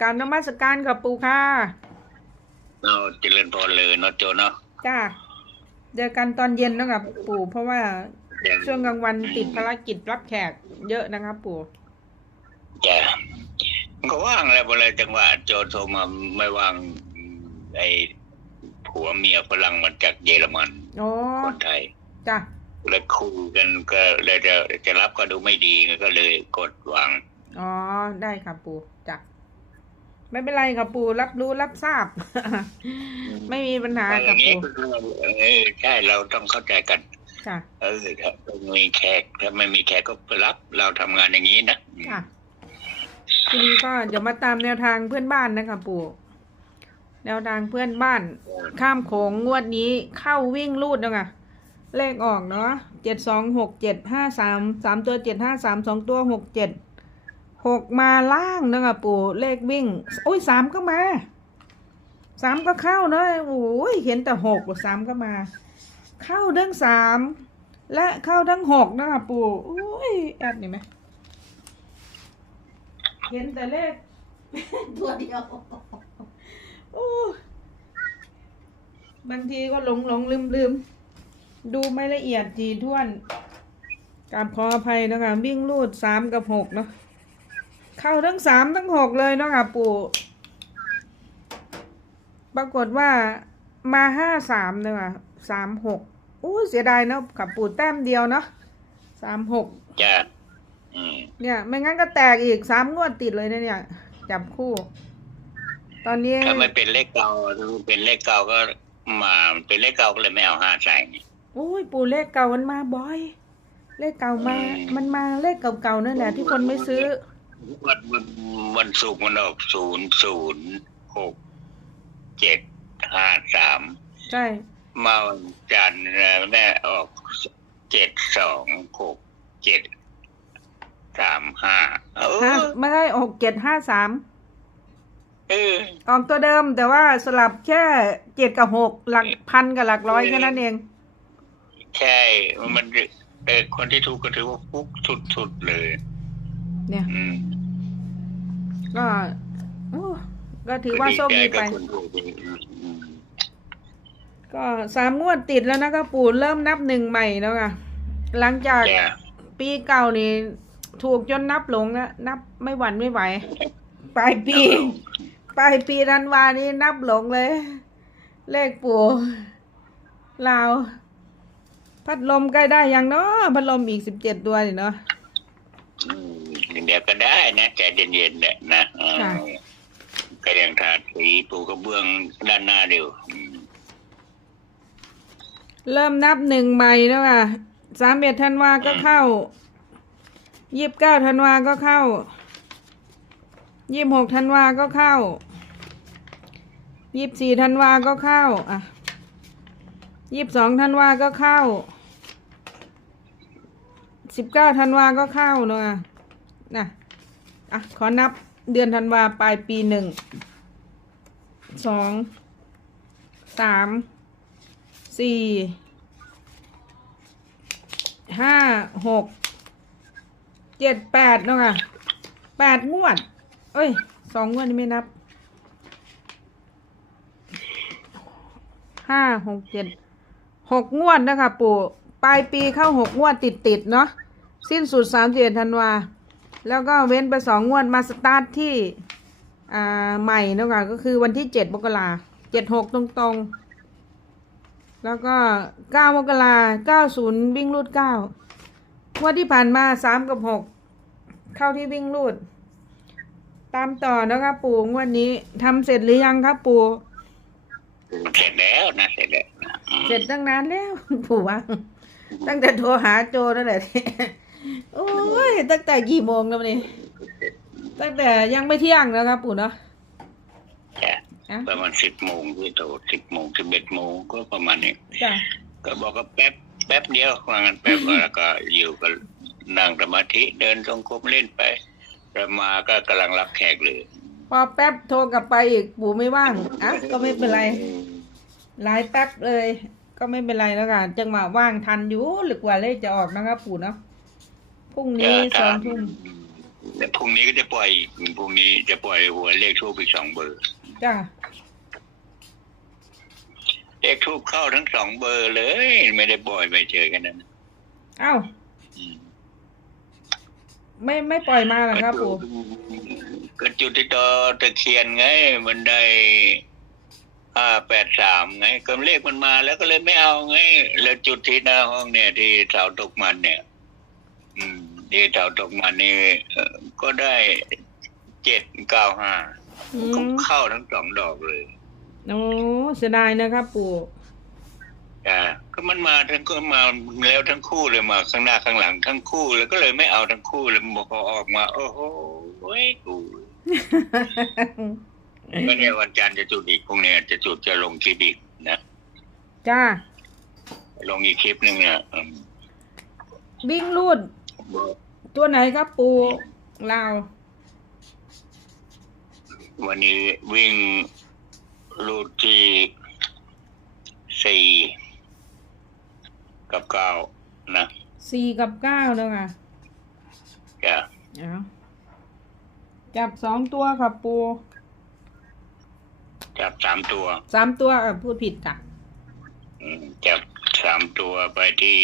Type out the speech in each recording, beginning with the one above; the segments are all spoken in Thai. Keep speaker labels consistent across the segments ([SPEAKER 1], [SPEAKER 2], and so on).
[SPEAKER 1] การนมัสการกับปู่ค่ะ
[SPEAKER 2] เราเจริญพรเลยเนาะโจเนาะ
[SPEAKER 1] จ้าเจอกันตอนเย็นนะครับปู่ เพราะว่า
[SPEAKER 2] อย่าง
[SPEAKER 1] ช่วงกลางวันติดภารกิจรับแขกเยอะนะครับปู่
[SPEAKER 2] จะมันก็ว่างแล้วเวลาจังหวะโจโทรมาไม่ว่างไอ้ผัวเมียฝรั่งมาจากเยอรมัน
[SPEAKER 1] โอ้
[SPEAKER 2] คนไทย
[SPEAKER 1] จ้า
[SPEAKER 2] เลยคุยกันก็เลยจะจะรับก็ดูไม่ดีก็เลยกดวาง
[SPEAKER 1] อ๋อได้ครับปู่จ้ะ ไม่เป็นไรครับปู่รับรู้รับทราบ ไม่มีปัญหา
[SPEAKER 2] อ
[SPEAKER 1] ครั
[SPEAKER 2] ย่า
[SPEAKER 1] บ
[SPEAKER 2] งนี้
[SPEAKER 1] ปู่
[SPEAKER 2] ก็คือเออใช่เราต้องเข้าใจกัน
[SPEAKER 1] จ้ะ
[SPEAKER 2] เออถ้ามีแขกถ้าไม่มีแขกก็ไปรับเราทำงานอย่างนี้นะ
[SPEAKER 1] จ้ะทีนี้ก็เดี๋ยวมาตามแนวทางเพื่อนบ้านนะครับปู่แนวทางเพื่อนบ้าน ข้ามโขงงวดนี้เข้าวิ่งรูดแล้วไงเลขออกเนาะเจ็ดสองหกเจ็ดห้าสามสามตัวเจ็ดห้าสามสองตัวหกเจ็ด หกมาล่างนะคะปู่เลขวิ่ง โอ้ยสามก็มาสามก็เข้าเนอะโอ้ยเห็นแต่หกสามก็มา เข้าทั้งสามและเข้าทั้งหกนะคะปู่โอ้ยแอดนี่ไหมเห็นแต่เลขตัวเดียวโอ้บางทีก็หลงหลงลืมลืมดูไม่ละเอียดทีท่วนกราบขออภัยนะคะ วิ่งรูดสามกับหกเนาะ เข้าทั้งสามทั้งหกเลยเนาะค่ะปู่ ปรากฏว่ามาห้าสามเนาะสามหกอู้เสียดายเนาะค่ะปู่แต้มเดียวเนาะสามหก
[SPEAKER 2] จะอืม
[SPEAKER 1] เนี่ยไม่งั้นก็แตกอีกสามงวดติดเลยนะเนี่ย จับคู่ ตอนนี้
[SPEAKER 2] ถ้าไม่เป็นเลขเก่าถ้าเป็นเลขเก่าก็มาเป็นเลขเก่าก็เลยไม่เอาห้าใส่ไง
[SPEAKER 1] โอ้ยปู่เลขเก่ามันมาบ่อย เลขเก่ามา
[SPEAKER 2] อืม
[SPEAKER 1] มันมาเลขเก่าๆนั่นแหละที่คนไม่ซื้อ
[SPEAKER 2] วันวันวันศุกร์มันออกศูนย์ศูนย์หกเจ็ดห้าสาม
[SPEAKER 1] ใช่
[SPEAKER 2] มาวันจันทร์แม่ออกเจ็ดสองหกเจ็ดสามห้าเอ
[SPEAKER 1] ห้า
[SPEAKER 2] อ
[SPEAKER 1] ไม่ได้หกเจ็ดห้าสาม
[SPEAKER 2] เออ
[SPEAKER 1] ออกตัวเดิมแต่ว่าสลับแค่เจ็ดกับหกหลักพันกับหลักร้อยแค่นั้นเอง
[SPEAKER 2] ใช่ มันเออคนที่ถูกก็ถือว่าฟุกสุดๆเลย
[SPEAKER 1] เนี่ย
[SPEAKER 2] อืม
[SPEAKER 1] ก็โอ้ก็ถือว่าโชคดี
[SPEAKER 2] ใจ
[SPEAKER 1] ไป
[SPEAKER 2] กับคนถูกอืม
[SPEAKER 1] ก็สามงวดติดแล้วนะคะปู่เริ่มนับหนึ่งใหม่แล้วค่ะ หลังจาก
[SPEAKER 2] จ้ะ
[SPEAKER 1] ปีเก่านี่ถูกจนนับหลงนะนับไม่หวั่นไม่ไหว ปลายปี ปลายปีธันวานี้นับหลงเลย เลขปู่ลาว พัดลมใกล้ได้ยังเนาะพัดลมอีกสิบเจ็ดตัวนี่เนาะ
[SPEAKER 2] อืม เดี๋ยวก็ได้นะใจเย็นๆเนี่ยนะกระเรียงถาดสีปูกระเบื้องด้านหน้าเดียว
[SPEAKER 1] เริ่มนับหนึ่งใหม่แล้วค่ะสามเอ็ดธันวาก็เข้ายี่สิบเก้าธันวาก็เข้ายี่สิบหกธันวาก็เข้ายี่สิบสี่ธันวาก็เข้า อะยี่สิบสองธันวาก็เข้าสิบเก้าธันวาก็เข้าเนาะ นะอะขอนับเดือนธันวาปลายปีหนึ่งสองสามสี่ห้าหกเจ็ดแปดเนาะค่ะแปดงวด เอ้ยสองงวดนี่ไม่นับห้าหกเจ็ดหกงวดนะคะปู่ปลายปีเข้าหกงวดติดติดเนาะสิ้นสุดสามสิบเอ็ดธันวา แล้วก็เว้นไปสองงวดมาสตาร์ทที่อ่าใหม่เนาะค่ะก็คือวันที่เจ็ดมกราเจ็ดหกตรงๆ แล้วก็เก้ามกราเก้าศูนย์วิ่งรูดเก้างวดที่ผ่านมาสามกับหกเข้าที่วิ่งรูด ตามต่อนะครับปู่งวดนี้ทำเสร็จหรือยังครับปู่
[SPEAKER 2] เสร็จแล้วนะเสร็จแล้วนะอืม
[SPEAKER 1] เสร็จตั้งนานแล้ว ปู่ว่าตั้งแต่โทรหาโจนั่นแหละ โอ้ยตั้งแต่กี่โมงแล้วนี่ตั้งแต่ยังไม่เที่ยงนะครับปู่เนาะ
[SPEAKER 2] จ้ะ
[SPEAKER 1] อะ
[SPEAKER 2] ประมาณสิบโมงที่โตสิบโมงสิบเอ็ดโมงก็ประมาณนี้
[SPEAKER 1] จ้ะ
[SPEAKER 2] ก็บอกว่าแป๊บแป๊บเดียวว่างั้นแป๊บแล้วก็อยู่ก็นั่งสมาธิเดินจงกรมเล่นไปแล้วมาก็กำลังรับแขกเลย
[SPEAKER 1] พอแป๊บโทรกลับไปอีกปู่ไม่ว่างอะก็ไม่เป็นไรไลน์แป๊บเลย ก็ไม่เป็นไรแล้วกันจังหวะว่างทันอยู่หรือกว่าเลขจะออกนะครับปู่เนาะ พรุ่งนี้สองทุ่ม
[SPEAKER 2] แล้วพรุ่งนี้ก็จะปล่อยอีกพรุ่งนี้จะปล่อยหัวเลขทูบอีกสองเบอร์
[SPEAKER 1] จ้า
[SPEAKER 2] เลขทูบเข้าทั้งสองเบอร์เลย ไม่ได้ปล่อยไปเจอกันนะ
[SPEAKER 1] เอ้า
[SPEAKER 2] อืม
[SPEAKER 1] ไม่ไม่ปล่อยมาเหรอครับปู่
[SPEAKER 2] ก็จุดที่ต่อตะเคียนไง มันได้ห้าแปดสามไงก็เลขมันมาแล้วก็เลยไม่เอาไง แล้วจุดที่หน้าห้องเนี่ยที่เสาตกมันเนี่ย อืมที่เสาตกมันนี่เอ่อก็ได้เจ็ดเก้าห้า
[SPEAKER 1] อื
[SPEAKER 2] ก็
[SPEAKER 1] ม
[SPEAKER 2] เข้าทั้งสองดอกเลย
[SPEAKER 1] โอ้เสียดายนะครับปู่
[SPEAKER 2] อ่าก็มันมาทั้งก็มาแล้วทั้งคู่เลยมาข้างหน้าข้างหลังทั้งคู่แล้วก็เลยไม่เอาทั้งคู่เลยพอออกมา โอ้โหเว้ยกูก็เนี่ยวันจันทร์จะจุดอีกพรุ่งนี้จะจุดจะลงคลิปอีกนะ
[SPEAKER 1] จ้า
[SPEAKER 2] ลงอีกคลิปหนึ่งเนี่ยอืม
[SPEAKER 1] วิ่งรูด ตัวไหนครับปู่ลาว
[SPEAKER 2] วันนี้วิ่งรูดที่สี่กับเก้านะ
[SPEAKER 1] สี่กับเก้าแล้วค่ะ
[SPEAKER 2] จะ
[SPEAKER 1] เอาจับสองตัวครับปู
[SPEAKER 2] จับสามตัว
[SPEAKER 1] สามตัวเออพูดผิดจ้ะ
[SPEAKER 2] อืมจับสามตัวไปที่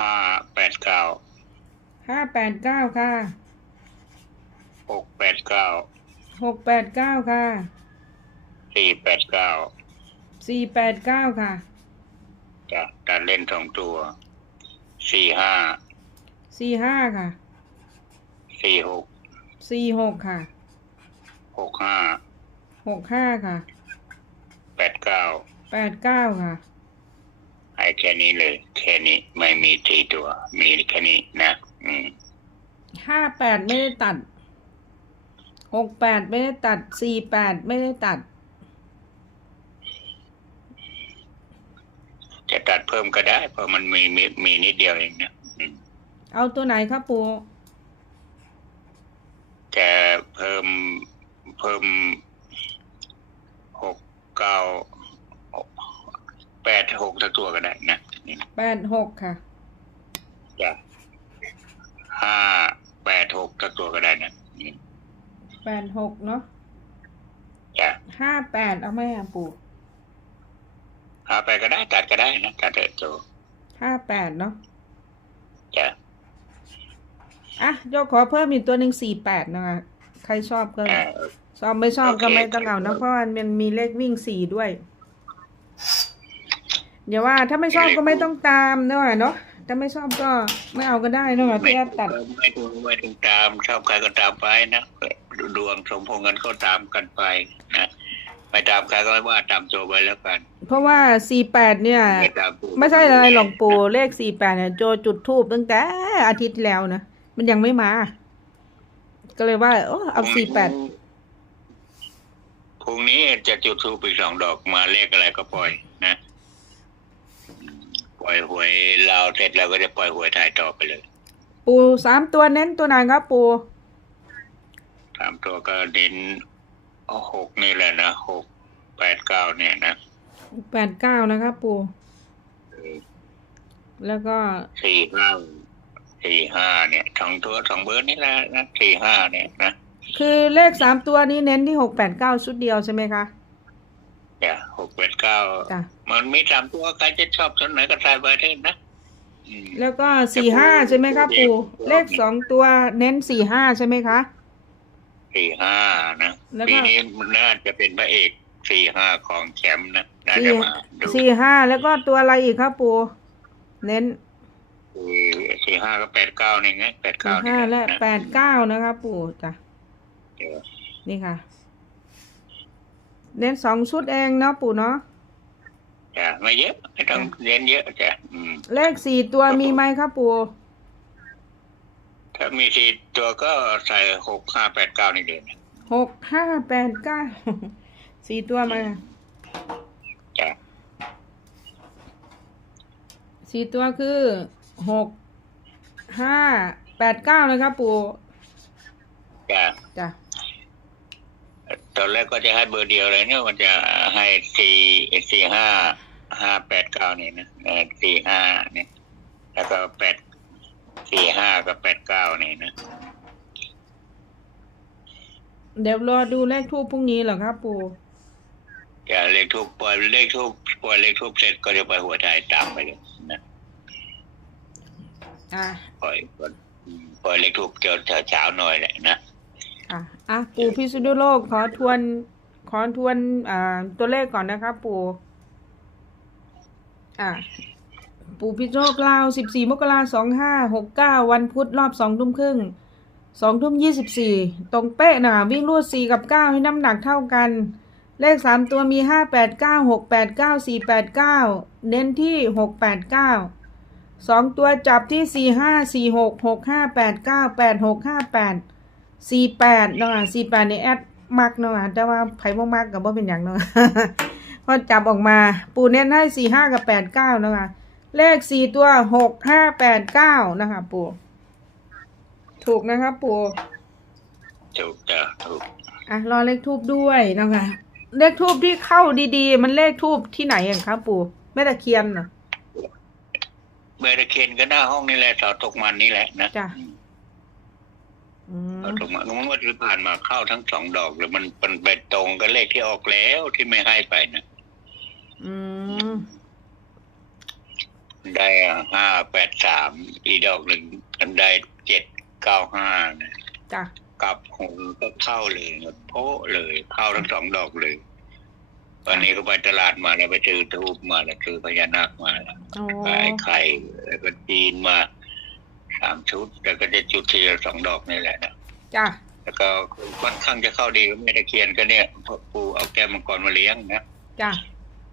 [SPEAKER 2] ห้าแปดเก้า
[SPEAKER 1] ห้าแปดเก้าค่ะ
[SPEAKER 2] หกแปดเก้า
[SPEAKER 1] หกแปดเก้าค่ะ
[SPEAKER 2] สี่แปดเก้า
[SPEAKER 1] สี่แปดเก้าค่ะ
[SPEAKER 2] จะตัดเล่นสองตัวสี่ห้า
[SPEAKER 1] สี่ห้าค่ะ
[SPEAKER 2] สี่หก
[SPEAKER 1] สี่หกค่ะ
[SPEAKER 2] หกห้า
[SPEAKER 1] หกห้าค่ะ
[SPEAKER 2] แปดเก้า
[SPEAKER 1] แปดเก้าค่ะ
[SPEAKER 2] ให้แค่นี้เลย แค่นี้ไม่มีสี่ตัว มีแค่นี้นะ อืม
[SPEAKER 1] ห้าแปดไม่ได้ตัดหกแปดไม่ได้ตัดสี่แปดไม่ได้ตัด
[SPEAKER 2] จะตัดเพิ่มก็ได้ เพราะมันมีมีมีนิดเดียวเองนะอืม
[SPEAKER 1] เอาตัวไหนครับปู
[SPEAKER 2] จะเพิ่มเพิ่มหกเก้า แปดหกสักตัวก็ได้นะอืม
[SPEAKER 1] แปดหกค่ะ
[SPEAKER 2] จะห้าแปดหกสักตัวก็ได้นะอืม
[SPEAKER 1] แปดหกเนาะ
[SPEAKER 2] จะ
[SPEAKER 1] ห้าแปดเอาไหมอะปู
[SPEAKER 2] ห้าแปดก็ได้ตัดก็ได้นะตัดเถอะโจ
[SPEAKER 1] ห้าแปดเนาะ
[SPEAKER 2] จะ
[SPEAKER 1] อะโยกขอเพิ่มอีกตัวหนึ่งสี่แปดนะคะใครชอบก็
[SPEAKER 2] เอ่อ
[SPEAKER 1] ชอบไม่ชอบก็
[SPEAKER 2] โอเค
[SPEAKER 1] ไม่ต้องเอานะเพราะว่ามันมีเลขวิ่งสี่ด้วย อย่าว่าถ้าไม่ชอบก็ไม่ต้องตามเนอะเนาะถ้าไม่ชอบก็ไม่เอาก็ได้เนอะ
[SPEAKER 2] ไม่
[SPEAKER 1] พี่แอดตัด
[SPEAKER 2] ไม่ถูกไม่ถึงตามชอบใครก็ตามไปนะดวงสมพงษ์กันก็ตามกันไปนะไม่ตามใครก็ไม่ว่าตามโจไปแล้วกัน
[SPEAKER 1] เพราะว่าสี่แปดเนี่ย
[SPEAKER 2] ไม่ตามกู
[SPEAKER 1] ไม่ใช่อะไรหลวงปู่เลขสี่แปดเนี่ยโจจุดทูบตั้งแต่อาทิตย์ที่แล้วนะมันยังไม่มา ก็เลยว่าโอ้เอาสี่แปด
[SPEAKER 2] พรุ่งนี้จะจุดทูปอีกสองดอกมาเลขอะไรก็ปล่อยนะป ล่อยหวยเราวเสร็จแล้วก็จะปล่อยหวยถ่ายต่อไปเลย
[SPEAKER 1] ปูสามตัวเน้นตัวไหนครับ ปู
[SPEAKER 2] สามตัวก็เน้นเอาหกนี่แหละนะหกแปดเก้าเนี่ยนะ
[SPEAKER 1] แปดเก้านะครับ ปูแล้วก็
[SPEAKER 2] สี่ห้าสี่ห้าเนี่ยสองตัวสองเบอร์นี่แหละนะสี่ห้าเนี่ยนะ
[SPEAKER 1] คือเลขสามตัวนี้เน้นที่หกแปดเก้าชุดเดียวใช่ไหมคะ
[SPEAKER 2] จ้ะหกแปดเก้า
[SPEAKER 1] จ้ะ
[SPEAKER 2] มันมีสามตัวใครจะชอบตัวไหนก็ใส่ไปเถอะนะอืม
[SPEAKER 1] แล้วก็สี่ห้าใช่ไหมคะปูเลขสองตัวเน้นสี่ห้าใช่ไหมคะ
[SPEAKER 2] สี่ห้านะ
[SPEAKER 1] แล้วก็
[SPEAKER 2] ปีนี้มันน่าจะเป็นพระเอกสี่ห้าของแชมป์นะน่า
[SPEAKER 1] สี่
[SPEAKER 2] จะมาดู
[SPEAKER 1] สี่ห้าแล้วก็ตัวอะไรอีกครับปูเน้น
[SPEAKER 2] สี่ห้าก็แปดเก้านี่ไงแปด
[SPEAKER 1] สี่
[SPEAKER 2] เก้านี่
[SPEAKER 1] ห้าและ
[SPEAKER 2] นะ
[SPEAKER 1] แปดเก้านะคะ ปูจ้ะ
[SPEAKER 2] เดี๋ยว
[SPEAKER 1] นี่ค่ะ เน้นสองชุดเองเนาะปู่เนาะ
[SPEAKER 2] จ้ะไม่เยอะไม่ต้องเรียนเยอะจ้ะอืม
[SPEAKER 1] เลขสี่ตัวมีไหมครับปู่
[SPEAKER 2] ถ้ามีสี่ตัวก็ใส่หกห้าแปดเก้านี่เดิน
[SPEAKER 1] หกห้าแปดเก้าสี่ตัวมา
[SPEAKER 2] จ้ะ
[SPEAKER 1] สี่ตัวคือหกห้าแปดเก้านะครับปู่
[SPEAKER 2] จ้ะ
[SPEAKER 1] จ้ะ
[SPEAKER 2] ตอนแรกก็จะให้เบอร์เดียวเลยเนี่ยมันจะให้สี่สี่ห้าห้าแปดเก้านี่นะเออสี่ห้าเนี่ยแล้วก็แปดสี่ห้ากับแปดเก้านี่นะ
[SPEAKER 1] เดี๋ยวรอดูเลขทูปพรุ่งนี้เหรอครับปู่
[SPEAKER 2] อย่าเลขทูบปล่อยเลขทูบปล่อยเลขทูบเสร็จก็จะไปหัวใจตามไปเลยนะ
[SPEAKER 1] อะ
[SPEAKER 2] ปล่อยปล่อยเลขทูบเกี่ยวเช้าๆหน่อยแหละนะ
[SPEAKER 1] อะปู่พิษณุโลกขอทวนขอทวนอ่าตัวเลขก่อนนะครับปู่อะปู่พิษณุโลกลาวสิบสี่มกราสองห้าหกเก้าวันพุธรอบสองทุ่มครึ่งสองทุ่มยี่สิบสี่ตรงเป๊ะนะวิ่งรูดสี่กับเก้าให้น้ำหนักเท่ากัน เลขสามตัวมีห้าแปดเก้าหกแปดเก้าสี่แปดเก้าเน้นที่หกแปดเก้าสองตัวจับที่สี่ห้าสี่หกหกห้าแปดเก้าแปดหกห้าแปด สี่แปดเนาะสี่แปดในแอดมักเนาะแต่ว่าไผบ่มักกับบ่เป็นอย่างเนาะพอจับออกมา ปูเน้นให้สี่ห้ากับแปดเก้าเนาะเลขสี่ตัวหกห้าแปดเก้านะคะปูถูกนะครับปู
[SPEAKER 2] ถูกจ้ะถูก
[SPEAKER 1] อะรอเลขทูบด้วยนะคะเลขทูบที่เข้าดีๆ มันเลขทูบที่ไหนอย่างครับปูแม่ตะเคียนเหรอ
[SPEAKER 2] เบอร์ตะเคนก็หน้าห้องนี่แหละเสาตกมันนี่แหละนะ
[SPEAKER 1] จ้ะ อืม
[SPEAKER 2] เสาตกมันเมื่อที่ผ่านมาเข้าทั้งสองดอกเลยมันเป็นไปตรงกับเลขที่ออกแล้วที่ไม่ให้ไปนะ
[SPEAKER 1] อืม
[SPEAKER 2] ได้ห้าแปดสามอีกดอกหนึ่งกันได้เจ็ดเก้าห้านะ
[SPEAKER 1] จ้ะ
[SPEAKER 2] กลับหูก็เข้าเลยหมดโพะเลยเข้าทั้งสองดอกเลย วันนี้ก็ไปตลาดมาแล้วไปซื้อทูบมาแล้วซื้อพญานาคมาแล้ว
[SPEAKER 1] อ๋อ
[SPEAKER 2] ขายไข่แล้วก็จีนมาสามชุด แล้วก็จะจุดทีละสองดอกนี่แหละนะ
[SPEAKER 1] จ้ะ
[SPEAKER 2] แล้วก็ค่อนข้างจะเข้าดีก็ไม่ได้เคียนก็เนี่ยพ่อปูเอาแก้วมังกรมาเลี้ยงนะ
[SPEAKER 1] จ้ะ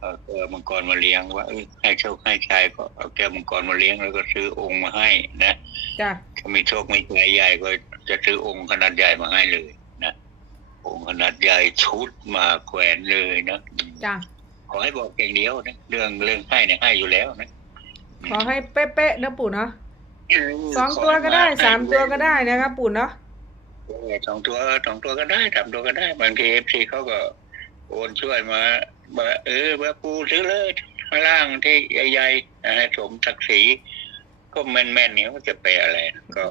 [SPEAKER 2] เอาแก้วมังกรมาเลี้ยงว่าเอ้ยให้โชคให้ชัยก็เอาแก้วมังกรมาเลี้ยงแล้วก็ซื้อองค์มาให้นะ
[SPEAKER 1] จ้ะ
[SPEAKER 2] ถ้ามีโชคมีชัยใหญ่ก็จะซื้อองค์ขนาดใหญ่มาให้เลยนะองค์ขนาดใหญ่ชุดมาแขวนเลยนะ
[SPEAKER 1] จ้ะ
[SPEAKER 2] ขอให้บอกอย่างเดียวนะเรื่องเรื่องให้เนี่ยให้อยู่แล้วนะ
[SPEAKER 1] ขอให้เป๊ะๆนะปู่เนาะสองตัวก็ได้สามตัวก็ได้นะครับปู่เนาะ
[SPEAKER 2] เออ สองตัวสองตัวก็ได้สามตัวก็ได้บางทีเอฟซีเขาก็โอนช่วยมามาเออมาปูซื้อเลยข้างล่างที่ใหญ่ๆนะให้สมศักดิ์ศรีก็แม่นๆเนี่ยก็จะไปอะไรนะก็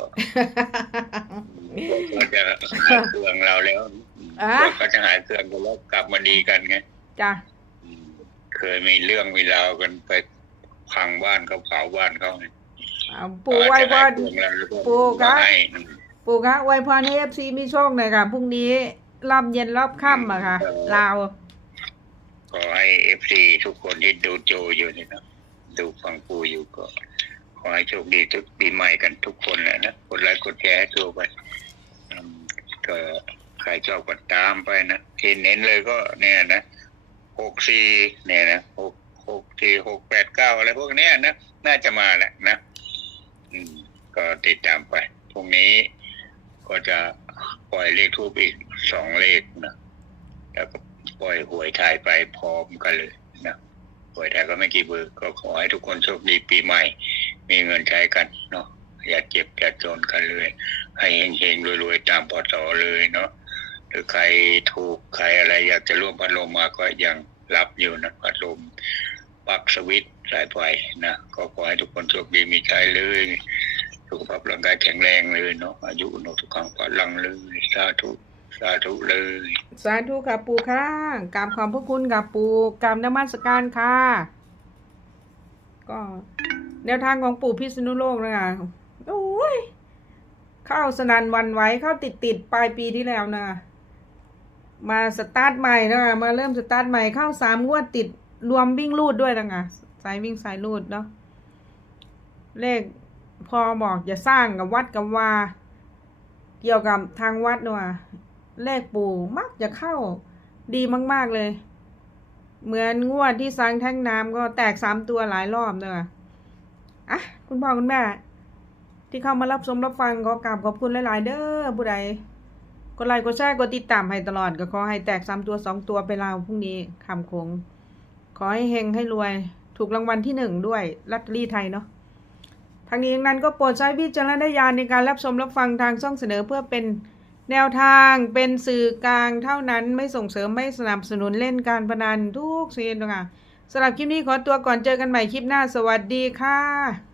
[SPEAKER 2] ก็จะหายเครื่องเราแล้ว
[SPEAKER 1] อะ
[SPEAKER 2] ก็จะหายเครื่องกันแล้วกลับมาดีกันไง
[SPEAKER 1] จ้ะ
[SPEAKER 2] อืมเคยมีเรื่องมีราวกันไปพังบ้านเขาเผาบ้านเขาไง
[SPEAKER 1] เอาปู่ไว้พรปู่ครับ
[SPEAKER 2] ให้
[SPEAKER 1] ปู่คะไว้พรให้เอฟซีมีโชคหน่อยค่ะพรุ่งนี้รอบเย็นรอบค่ำอะค่ะ ลาว
[SPEAKER 2] ขอให้เอฟซีทุกคนที่ดูโจอยู่นี่นะดูฟังปูอยู่ก็ ขอให้โชคดีทุกปีใหม่กันทุกคนแหละนะกดไลค์กดแชร์ให้ตัวไปอืมก็ใครชอบก็ตามไปนะที่เน้นเลยก็เนี่ยนะหกสี่เนี่ยนะหกหกสี่หกแปดเก้าอะไรพวกเนี้ยนะน่าจะมาแหละนะ อืม ก็ติดตามไปพรุ่งนี้ ก็จะปล่อยเลขทูปอีกสองเลขนะแล้วก็ปล่อยหวยไทยไปพร้อมกันเลยนะหวยไทยก็ไม่กี่เบอร์ก็ขอให้ทุกคนโชคดีปีใหม่ มีเงินใช้กันเนาะอย่าเจ็บอย่าจนกันเลย ให้เฮงๆรวยๆตามพศเลยเนาะหรือใครถูกใครอะไรอยากจะร่วมพัดลมมาก็ยังรับอยู่นะพัดลมปักสวิตสายไฟนะก็ขอให้ทุกคนโชคดีมีใจเลย สุขภาพร่างกายแข็งแรงเลยเนาะอายุอุณทุกขังพลังเลยสาธุสาธุเลย
[SPEAKER 1] สาธุค่ะปู่ค่ะกราบขอบพระคุณกับปู่กราบนมัสการค่ะ ก็แนวทางของปู่พิษณุโลกนะคะโอ้ยเข้าสนันวันไหวเข้าติดติดปลายปีที่แล้วนะมาสตาร์ทใหม่นะคะมาเริ่มสตาร์ทใหม่เข้าสามงวดติดรวมวิ่งลูดด้วยนะคะสายวิ่งสายลูดเนาะเลข พอบอกอย่าสร้างกับวัดกับวาเกี่ยวกับทางวัดเนาะเลขปู่มักจะเข้าดีมาก ๆเลย เหมือนงวดที่สร้างแท่งน้ำก็แตกสามตัวหลายรอบเนอะอะคุณพ่อคุณแม่ ที่เข้ามารับชมรับฟังขอกราบขอบคุณหลาย ๆ เด้อผู้ใดกดไลค์กดแชร์กดติดตามให้ตลอดก็ขอให้แตกสามตัวสองตัวไปเราพรุ่งนี้คำคง ขอให้เฮงให้รวย ถูกรางวัลที่หนึ่งด้วยลอตเตอรี่ไทยเนาะ ทางนี้ทั้งนั้นก็โปรดใช้วิจารณญาณในการรับชมรับฟังทางช่องเสนอเพื่อเป็นแนวทางเป็นสื่อกลางเท่านั้นไม่ส่งเสริมไม่สนับสนุนเล่นการพนันทุกสิ่งนะคะสำหรับคลิปนี้ขอตัวก่อนเจอกันใหม่คลิปหน้าสวัสดีค่ะ